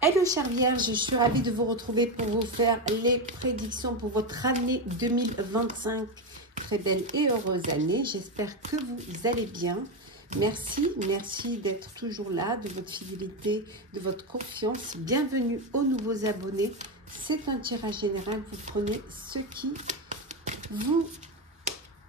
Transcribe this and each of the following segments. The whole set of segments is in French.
Hello chère Vierge, je suis ravie de vous retrouver pour vous faire les prédictions pour votre année 2025. Très belle et heureuse année, j'espère que vous allez bien. Merci d'être toujours là, de votre fidélité, de votre confiance. Bienvenue aux nouveaux abonnés. C'est un tirage général, vous prenez ce qui vous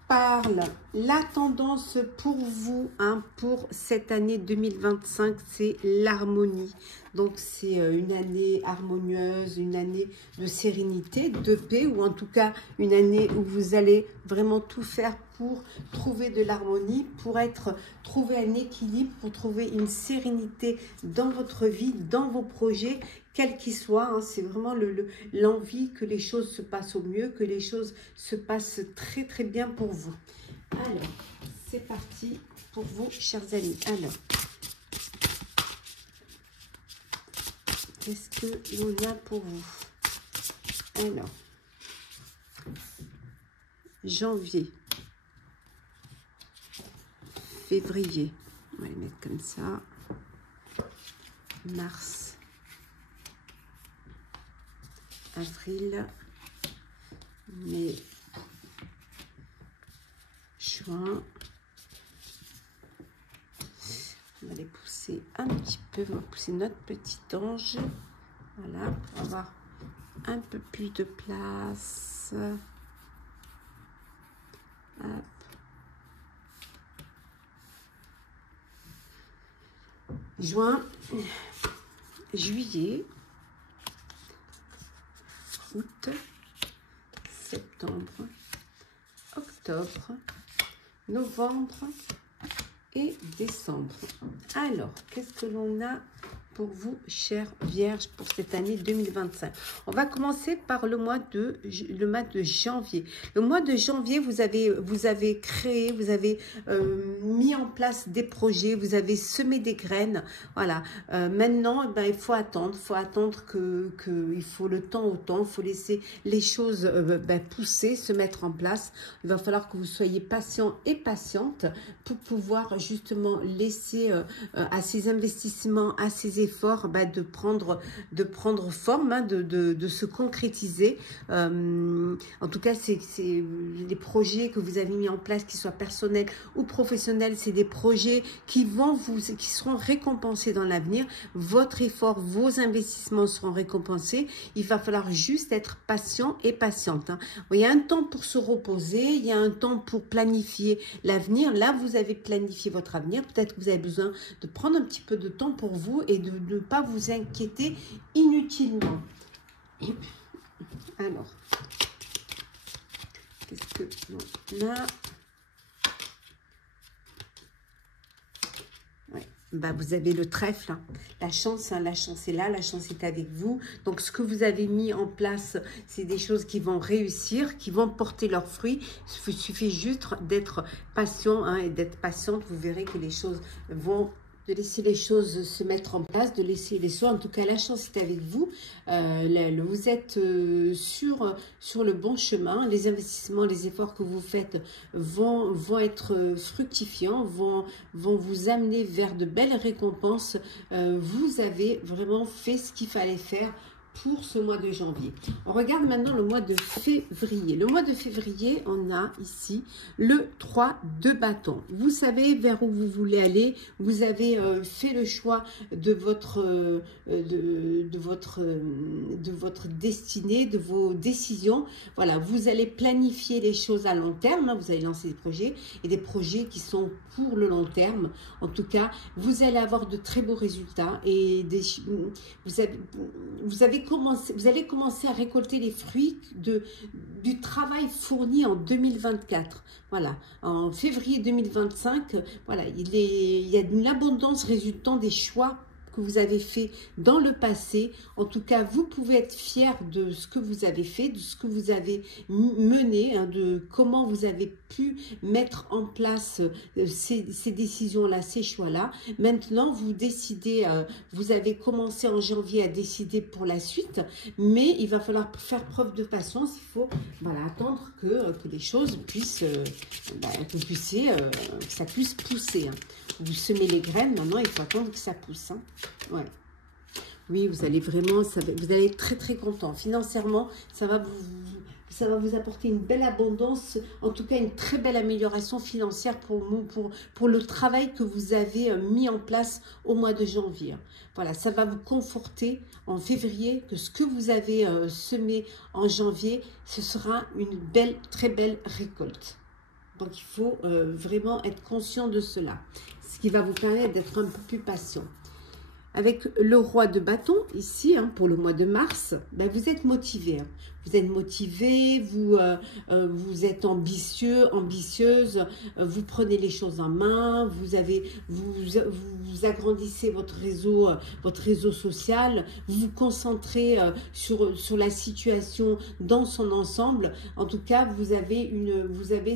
parle. La tendance pour vous, pour cette année 2025, c'est l'harmonie. Donc c'est une année harmonieuse, une année de sérénité, de paix, ou en tout cas une année où vous allez vraiment tout faire pour trouver de l'harmonie, pour trouver un équilibre, pour trouver une sérénité dans votre vie, dans vos projets, quels qu'ils soient. C'est vraiment l'envie que les choses se passent au mieux, que les choses se passent très très bien pour vous. Alors, c'est parti pour vous, chers amis. Alors, qu'est-ce que l'on a pour vous? Alors, janvier, février, on va les mettre comme ça, mars, avril, mai, juin. On va les pousser un petit peu, on va pousser notre petit ange, voilà, pour avoir un peu plus de place. Hop. Juin, juillet, août, septembre, octobre, novembre et décembre. Alors, qu'est-ce que l'on a pour vous, chère Vierge, pour cette année 2025? On va commencer par le mois de janvier. Le mois de janvier, vous avez créé, vous avez mis en place des projets, vous avez semé des graines. Voilà. Maintenant, il faut attendre. Il faut le temps au temps. Il faut laisser les choses pousser, se mettre en place. Il va falloir que vous soyez patient et patiente pour pouvoir justement laisser à ces investissements, à ces efforts, de prendre forme, de se concrétiser. En tout cas, c'est les projets que vous avez mis en place, qu'ils soient personnels ou professionnels, c'est des projets qui seront récompensés dans l'avenir. Votre effort, vos investissements seront récompensés. Il va falloir juste être patient et patiente. Il y a un temps pour se reposer, il y a un temps pour planifier l'avenir. Là, vous avez planifié votre avenir. Peut-être que vous avez besoin de prendre un petit peu de temps pour vous et de ne pas vous inquiéter inutilement. Alors, qu'est-ce que l'on a? Vous avez le trèfle, la chance, la chance est là, la chance est avec vous. Donc, ce que vous avez mis en place, c'est des choses qui vont réussir, qui vont porter leurs fruits. Il suffit juste d'être patient et d'être patiente. Vous verrez que les choses vont... de laisser les choses se mettre en place, de laisser les choses. En tout cas, la chance est avec vous. Vous êtes sur le bon chemin. Les investissements, les efforts que vous faites vont être fructifiants, vont vous amener vers de belles récompenses. Vous avez vraiment fait ce qu'il fallait faire pour ce mois de janvier. On regarde maintenant le mois de février. Le mois de février, on a ici le 3 de bâton. Vous savez vers où vous voulez aller. Vous avez fait le choix de votre destinée, de vos décisions. Voilà, vous allez planifier les choses à long terme. Vous allez lancer des projets et des projets qui sont pour le long terme. En tout cas, vous allez avoir de très beaux résultats et vous allez commencer à récolter les fruits du travail fourni en 2024. Voilà, en février 2025, voilà, il y a une abondance résultant des choix que vous avez fait dans le passé. En tout cas, vous pouvez être fier de ce que vous avez fait, de ce que vous avez mené, de comment vous avez pu mettre en place ces décisions-là, ces choix-là. Maintenant, vous décidez, vous avez commencé en janvier à décider pour la suite, mais il va falloir faire preuve de patience. Il faut attendre que les choses puissent, que ça puisse pousser. Vous semez les graines, maintenant il faut attendre que ça pousse. Ouais. Oui, vous allez vraiment, vous allez être très très content. Financièrement, ça va vous apporter une belle abondance, en tout cas une très belle amélioration financière pour le travail que vous avez mis en place au mois de janvier. Voilà, ça va vous conforter en février que ce que vous avez semé en janvier, ce sera une belle, très belle récolte. Donc il faut vraiment être conscient de cela, ce qui va vous permettre d'être un peu plus patient. Avec le roi de bâton, ici, hein, pour le mois de mars, ben, vous êtes motivé. Hein. Vous êtes motivé, vous êtes ambitieux, ambitieuse, vous prenez les choses en main, vous agrandissez votre réseau social, vous vous concentrez sur la situation dans son ensemble. En tout cas, vous avez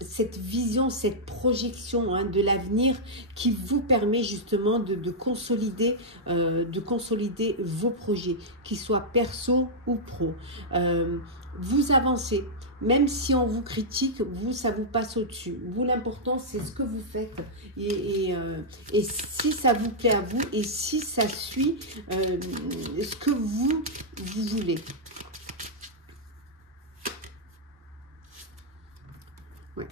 cette vision, cette projection hein, de l'avenir qui vous permet justement de consolider vos projets, qu'ils soient perso ou pro. Vous avancez, même si on vous critique, vous, ça vous passe au-dessus. Vous, l'important, c'est ce que vous faites. Et si ça vous plaît à vous, et si ça suit ce que vous voulez. Ouais.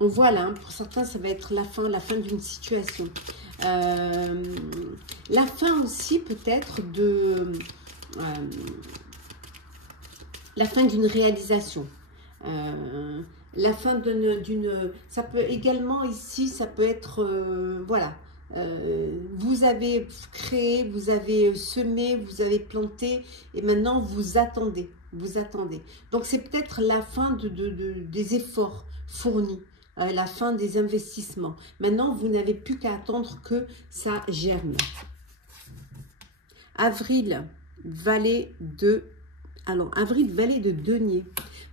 On voit là, hein, pour certains, ça va être la fin d'une situation. La fin aussi peut-être la fin d'une réalisation. La fin d'une... Ça peut également ici, ça peut être... voilà. Vous avez créé, vous avez semé, vous avez planté et maintenant vous attendez. Vous attendez. Donc c'est peut-être la fin des efforts fournis. La fin des investissements. Maintenant, vous n'avez plus qu'à attendre que ça germe. Avril, valet de denier.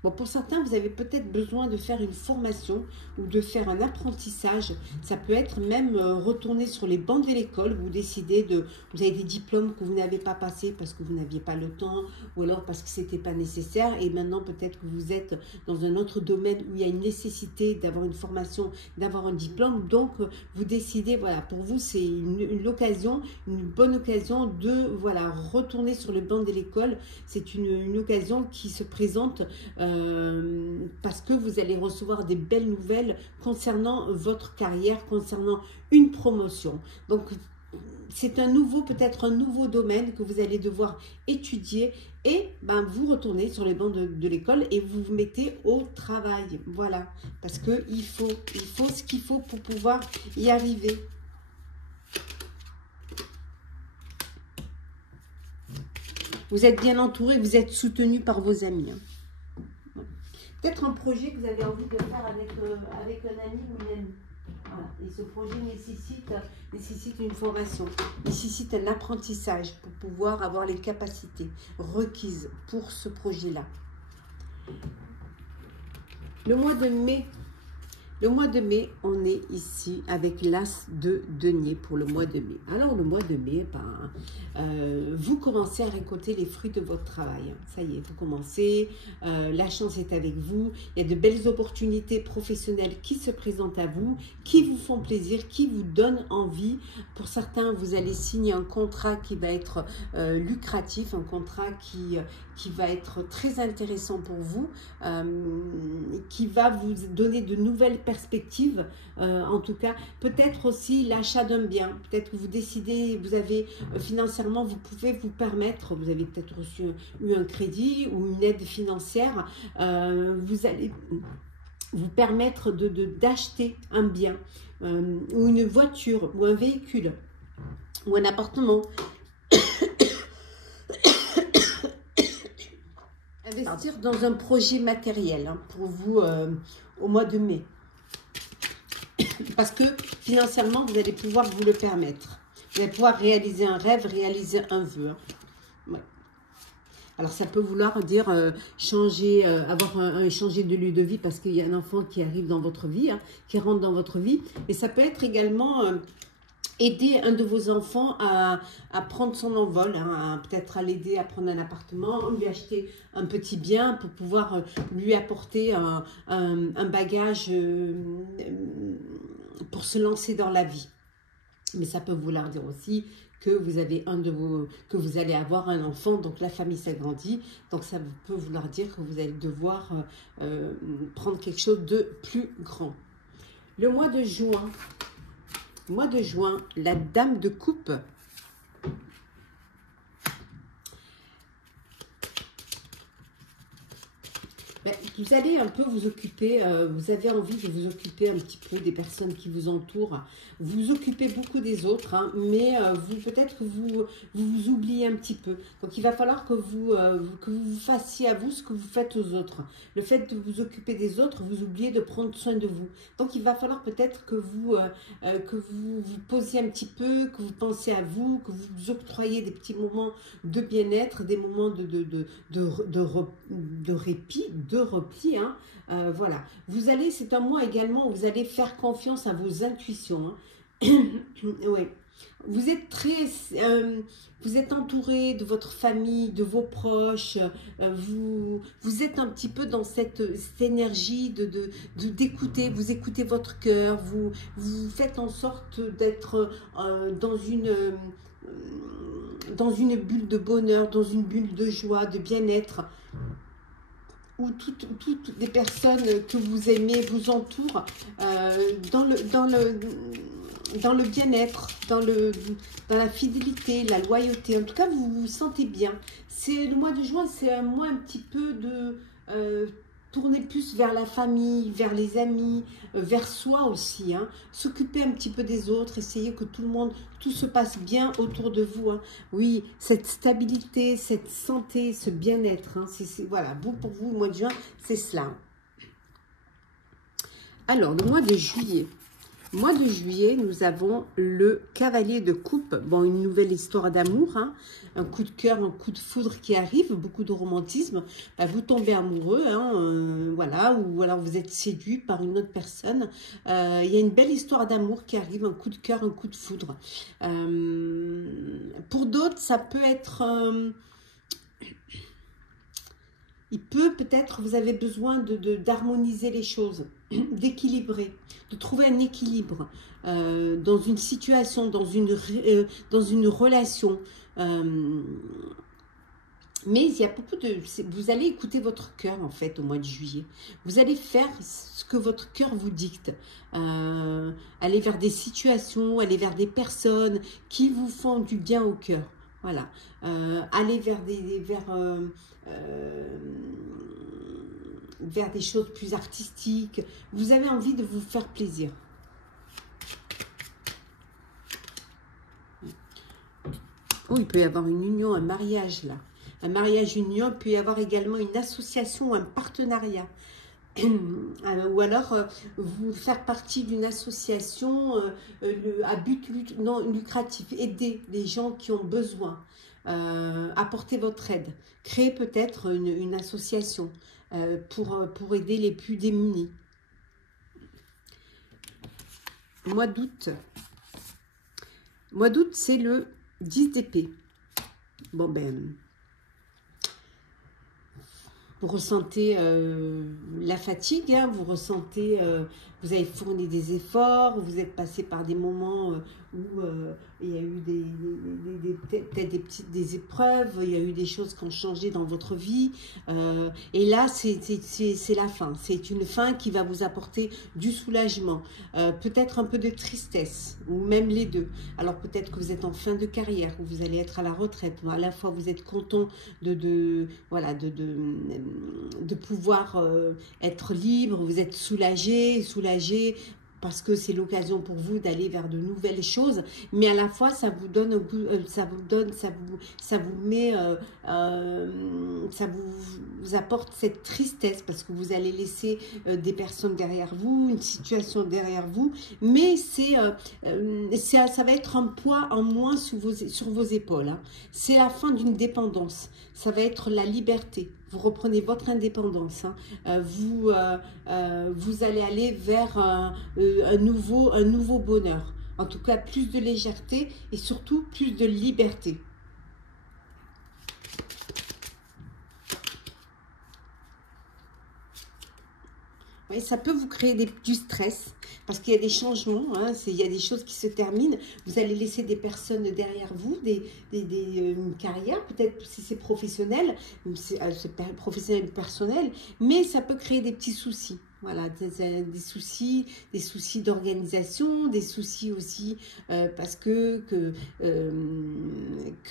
Bon, pour certains, vous avez peut-être besoin de faire une formation ou de faire un apprentissage. Ça peut être même retourner sur les bancs de l'école. Vous décidez vous avez des diplômes que vous n'avez pas passés parce que vous n'aviez pas le temps ou alors parce que c'était pas nécessaire. Et maintenant, peut-être que vous êtes dans un autre domaine où il y a une nécessité d'avoir une formation, d'avoir un diplôme. Donc, vous décidez, voilà, pour vous, c'est une occasion, une bonne occasion de, voilà, retourner sur le banc de l'école. C'est une occasion qui se présente parce que vous allez recevoir des belles nouvelles concernant votre carrière, concernant une promotion. Donc, c'est peut-être un nouveau domaine que vous allez devoir étudier et ben, vous retournez sur les bancs de l'école et vous vous mettez au travail. Voilà, parce qu'il faut ce qu'il faut pour pouvoir y arriver. Vous êtes bien entouré, vous êtes soutenu par vos amis. Hein. Peut-être un projet que vous avez envie de faire avec un ami ou une amie. Voilà. Et ce projet nécessite une formation, nécessite un apprentissage pour pouvoir avoir les capacités requises pour ce projet-là. Le mois de mai. Le mois de mai, on est ici avec l'as de denier pour le mois de mai. Alors, le mois de mai, vous commencez à récolter les fruits de votre travail. Ça y est, vous commencez, la chance est avec vous. Il y a de belles opportunités professionnelles qui se présentent à vous, qui vous font plaisir, qui vous donnent envie. Pour certains, vous allez signer un contrat qui va être lucratif, un contrat qui va être très intéressant pour vous, qui va vous donner de nouvelles perspectives, en tout cas, peut-être aussi l'achat d'un bien, peut-être que vous décidez, vous avez financièrement, vous pouvez vous permettre, vous avez peut-être eu un crédit ou une aide financière, vous allez vous permettre d'acheter un bien, ou une voiture, ou un véhicule, ou un appartement. Investir dans un projet matériel hein, pour vous au mois de mai. Parce que financièrement, vous allez pouvoir vous le permettre. Vous allez pouvoir réaliser un rêve, réaliser un vœu. Hein. Ouais. Alors, ça peut vouloir dire changer de lieu de vie parce qu'il y a un enfant qui arrive dans votre vie, hein, qui rentre dans votre vie. Et ça peut être également... aider un de vos enfants à prendre son envol, hein, peut-être à l'aider à prendre un appartement, lui acheter un petit bien pour pouvoir lui apporter un bagage pour se lancer dans la vie. Mais ça peut vouloir dire aussi que vous avez que vous allez avoir un enfant, donc la famille s'agrandit. Donc ça peut vouloir dire que vous allez devoir prendre quelque chose de plus grand. Le mois de juin, la dame de coupe. Vous allez un peu vous occuper, vous avez envie de vous occuper un petit peu des personnes qui vous entourent. Vous vous occupez beaucoup des autres, hein, mais peut-être que vous oubliez un petit peu. Donc il va falloir que vous fassiez à vous ce que vous faites aux autres. Le fait de vous occuper des autres, vous oubliez de prendre soin de vous. Donc il va falloir peut-être que vous vous posiez un petit peu, que vous pensez à vous, que vous octroyez des petits moments de bien-être, des moments de répit, de repli, hein. Voilà. C'est un mois également où vous allez faire confiance à vos intuitions, hein. Ouais. Vous êtes entouré de votre famille, de vos proches. Vous êtes un petit peu dans cette énergie d'écouter. Vous écoutez votre cœur. Vous faites en sorte d'être dans une bulle de bonheur, dans une bulle de joie, de bien-être, où toutes les personnes que vous aimez vous entourent dans le bien-être, dans la fidélité, la loyauté. En tout cas, vous vous sentez bien. Le mois de juin, c'est un mois un petit peu de tourner plus vers la famille, vers les amis, vers soi aussi, hein. S'occuper un petit peu des autres, essayer que tout se passe bien autour de vous, hein. Oui, cette stabilité, cette santé, ce bien-être, hein, voilà, pour vous, le mois de juin, c'est cela. Alors, le mois de juillet. Mois de juillet, nous avons le cavalier de coupe. Bon, une nouvelle histoire d'amour, hein. Un coup de cœur, un coup de foudre qui arrive, beaucoup de romantisme. Vous tombez amoureux, hein, voilà, ou alors vous êtes séduit par une autre personne. Il y a une belle histoire d'amour qui arrive, un coup de cœur, un coup de foudre. Pour d'autres, ça peut être... peut-être, vous avez besoin d'harmoniser les choses, d'équilibrer, de trouver un équilibre dans une situation, dans une relation. Mais il y a vous allez écouter votre cœur, en fait, au mois de juillet. Vous allez faire ce que votre cœur vous dicte. Aller vers des situations, aller vers des personnes qui vous font du bien au cœur. Voilà. Aller vers des choses plus artistiques. Vous avez envie de vous faire plaisir. Oh, il peut y avoir une union, un mariage là. Un mariage-union, il peut y avoir également une association, un partenariat. Ou alors, vous faire partie d'une association à but non lucratif. Aider les gens qui ont besoin. Apporter votre aide. Créer peut-être une association pour aider les plus démunis. Mois d'août. Mois d'août, c'est le 10 d'épée. Bon, ben... Vous ressentez la fatigue, hein, vous ressentez, vous avez fourni des efforts, vous êtes passé par des moments où il y a eu peut-être des épreuves, il y a eu des choses qui ont changé dans votre vie. Et là, c'est la fin. C'est une fin qui va vous apporter du soulagement, peut-être un peu de tristesse, ou même les deux. Alors peut-être que vous êtes en fin de carrière, ou vous allez être à la retraite, ou à la fois vous êtes content de pouvoir être libre, vous êtes soulagé, parce que c'est l'occasion pour vous d'aller vers de nouvelles choses, mais à la fois ça vous donne, ça vous apporte cette tristesse parce que vous allez laisser des personnes derrière vous, une situation derrière vous, mais ça va être un poids en moins sur vos épaules, hein. C'est la fin d'une dépendance, ça va être la liberté. Vous reprenez votre indépendance, hein. Vous allez aller vers un nouveau bonheur. En tout cas, plus de légèreté et surtout plus de liberté. Oui, ça peut vous créer du stress, parce qu'il y a des changements, hein, il y a des choses qui se terminent. Vous allez laisser des personnes derrière vous, une carrière, peut-être si c'est professionnel, c'est professionnel ou personnel, mais ça peut créer des petits soucis. Voilà, des soucis d'organisation, des soucis aussi parce que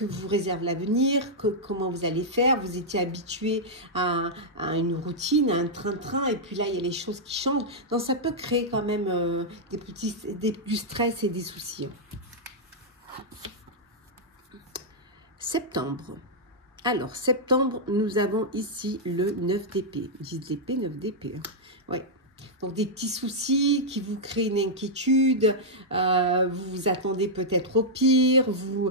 vous réserve l'avenir, comment vous allez faire. Vous étiez habitué à une routine, à un train-train, et puis là, il y a les choses qui changent. Donc, ça peut créer quand même du stress et des soucis. Septembre. Alors, septembre, nous avons ici le 9 d'épée. 10 d'épée, 9 d'épée. Ouais. Donc, des petits soucis qui vous créent une inquiétude. Vous vous attendez peut-être au pire. Vous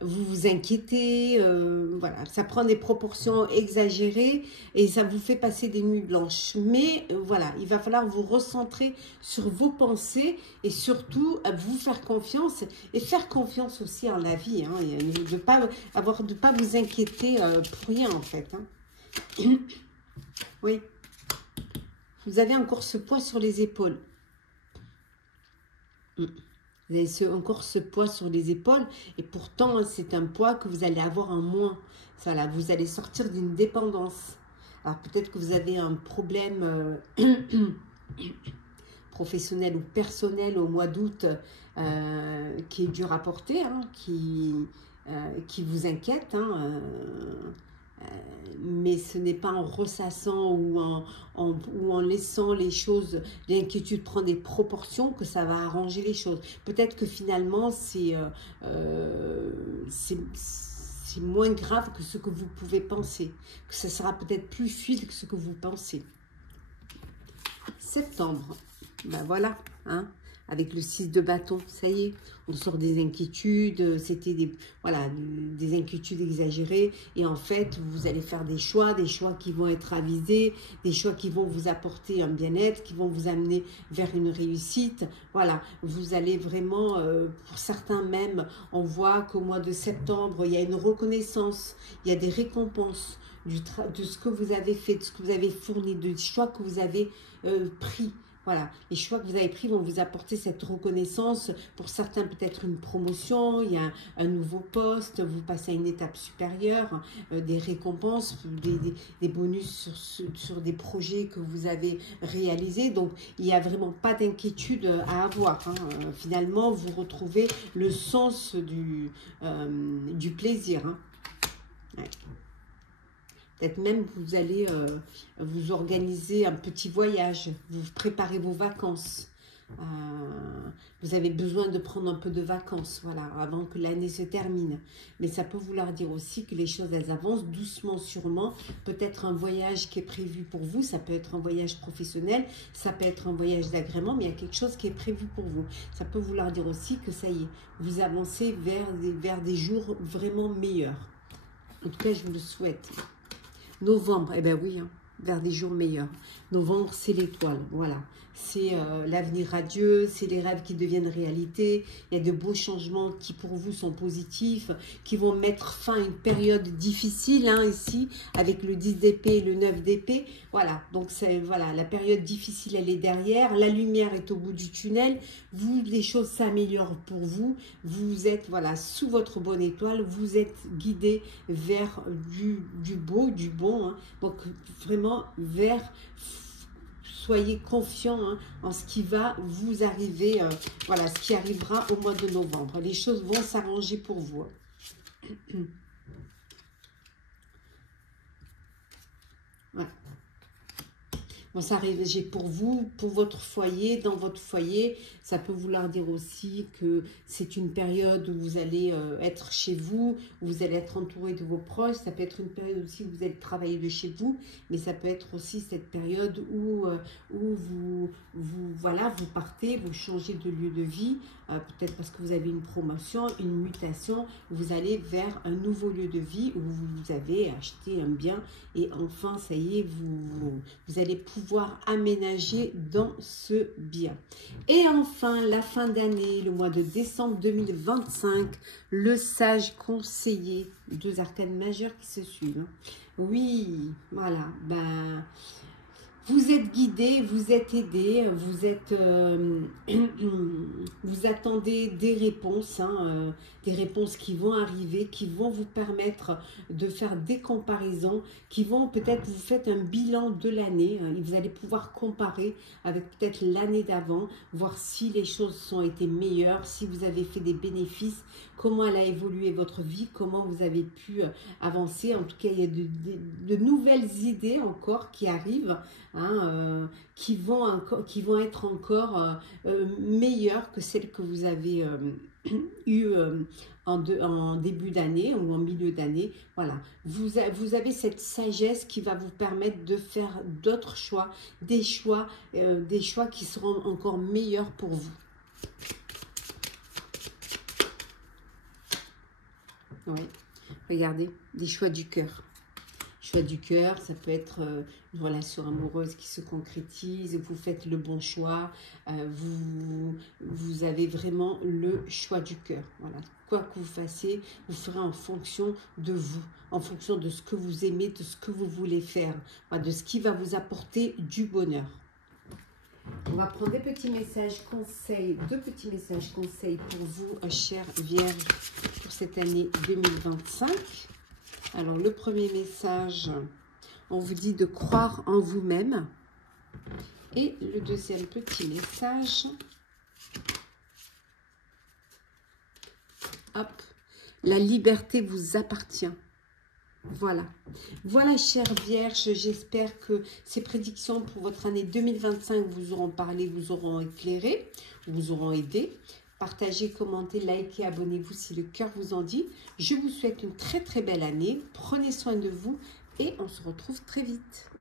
vous inquiétez. Voilà, ça prend des proportions exagérées et ça vous fait passer des nuits blanches. Mais voilà, il va falloir vous recentrer sur vos pensées et surtout vous faire confiance et faire confiance aussi en la vie. Hein, et de pas vous inquiéter pour rien en fait. Hein. Oui. Vous avez encore ce poids sur les épaules. Vous avez encore ce poids sur les épaules. Et pourtant, c'est un poids que vous allez avoir en moins. Voilà, vous allez sortir d'une dépendance. Alors, peut-être que vous avez un problème professionnel ou personnel au mois d'août qui est dur à porter, hein, qui vous inquiète. Hein, mais ce n'est pas en ressassant ou en laissant les choses, l'inquiétude prendre des proportions que ça va arranger les choses. Peut-être que finalement, c'est moins grave que ce que vous pouvez penser, que ce sera peut-être plus fluide que ce que vous pensez. Septembre, ben voilà, hein. Avec le 6 de bâton, ça y est, on sort des inquiétudes, c'était des inquiétudes exagérées. Et en fait, vous allez faire des choix qui vont être avisés, des choix qui vont vous apporter un bien-être, qui vont vous amener vers une réussite. Voilà, vous allez vraiment, pour certains même, on voit qu'au mois de septembre, il y a une reconnaissance, il y a des récompenses de ce que vous avez fait, de ce que vous avez fourni, des choix que vous avez pris. Voilà, les choix que vous avez pris vont vous apporter cette reconnaissance. Pour certains, peut-être une promotion, il y a un nouveau poste, vous passez à une étape supérieure, des récompenses, des bonus sur des projets que vous avez réalisés. Donc, il n'y a vraiment pas d'inquiétude à avoir. Hein. Finalement, vous retrouvez le sens du plaisir. Hein. Ouais. Peut-être même que vous allez vous organiser un petit voyage, vous préparez vos vacances. Vous avez besoin de prendre un peu de vacances, voilà, avant que l'année se termine. Mais ça peut vouloir dire aussi que les choses, elles avancent doucement, sûrement. Peut-être un voyage qui est prévu pour vous, ça peut être un voyage professionnel, ça peut être un voyage d'agrément, mais il y a quelque chose qui est prévu pour vous. Ça peut vouloir dire aussi que ça y est, vous avancez vers des jours vraiment meilleurs. En tout cas, je vous le souhaite. Novembre, eh bien oui, hein, vers des jours meilleurs. Novembre, c'est l'étoile, voilà. C'est l'avenir radieux, c'est les rêves qui deviennent réalité. Il y a de beaux changements qui pour vous sont positifs, qui vont mettre fin à une période difficile, hein, ici, avec le 10 d'épée et le 9 d'épée. Voilà, donc voilà, la période difficile, elle est derrière. La lumière est au bout du tunnel. Les choses s'améliorent pour vous. Vous êtes, voilà, sous votre bonne étoile. Vous êtes guidé vers du beau, du bon. Hein. Donc, vraiment, soyez confiants, hein, en ce qui va vous arriver, voilà, ce qui arrivera au mois de novembre. Les choses vont s'arranger pour vous. Voilà. Bon, ça arrive, j'ai pour vous, pour votre foyer, dans votre foyer, ça peut vouloir dire aussi que c'est une période où vous allez être chez vous, où vous allez être entouré de vos proches. Ça peut être une période aussi où vous allez travailler de chez vous, mais ça peut être aussi cette période où vous partez, vous changez de lieu de vie, peut-être parce que vous avez une promotion, une mutation, vous allez vers un nouveau lieu de vie où vous avez acheté un bien et enfin, ça y est, vous allez pouvoir aménager dans ce bien. Et enfin, la fin d'année, le mois de décembre 2025, le sage conseiller, 2 arcanes majeures qui se suivent. Oui, voilà, ben, Vous êtes guidé, vous êtes aidé, vous attendez des réponses, hein, des réponses qui vont arriver, qui vont vous permettre de faire des comparaisons, qui vont peut-être vous faire un bilan de l'année, hein, et vous allez pouvoir comparer avec peut-être l'année d'avant, voir si les choses ont été meilleures, si vous avez fait des bénéfices, comment elle a évolué votre vie, comment vous avez pu avancer. En tout cas, il y a de nouvelles idées encore qui arrivent, hein, qui vont être encore meilleures que celles que vous avez eues en début d'année ou en milieu d'année. Voilà, vous avez cette sagesse qui va vous permettre de faire d'autres choix, des choix qui seront encore meilleurs pour vous. Oui, regardez, des choix du cœur. Choix du cœur, ça peut être une relation amoureuse qui se concrétise, vous faites le bon choix, vous avez vraiment le choix du cœur. Voilà. Quoi que vous fassiez, vous ferez en fonction de vous, en fonction de ce que vous aimez, de ce que vous voulez faire, de ce qui va vous apporter du bonheur. On va prendre des petits messages conseils, deux petits messages conseils pour vous, chères Vierges, pour cette année 2025. Alors, le premier message, on vous dit de croire en vous-même. Et le deuxième petit message, hop, la liberté vous appartient. Voilà. Voilà, chères Vierges, j'espère que ces prédictions pour votre année 2025 vous auront parlé, vous auront éclairé, vous auront aidé. Partagez, commentez, likez, abonnez-vous si le cœur vous en dit. Je vous souhaite une très très belle année. Prenez soin de vous et on se retrouve très vite.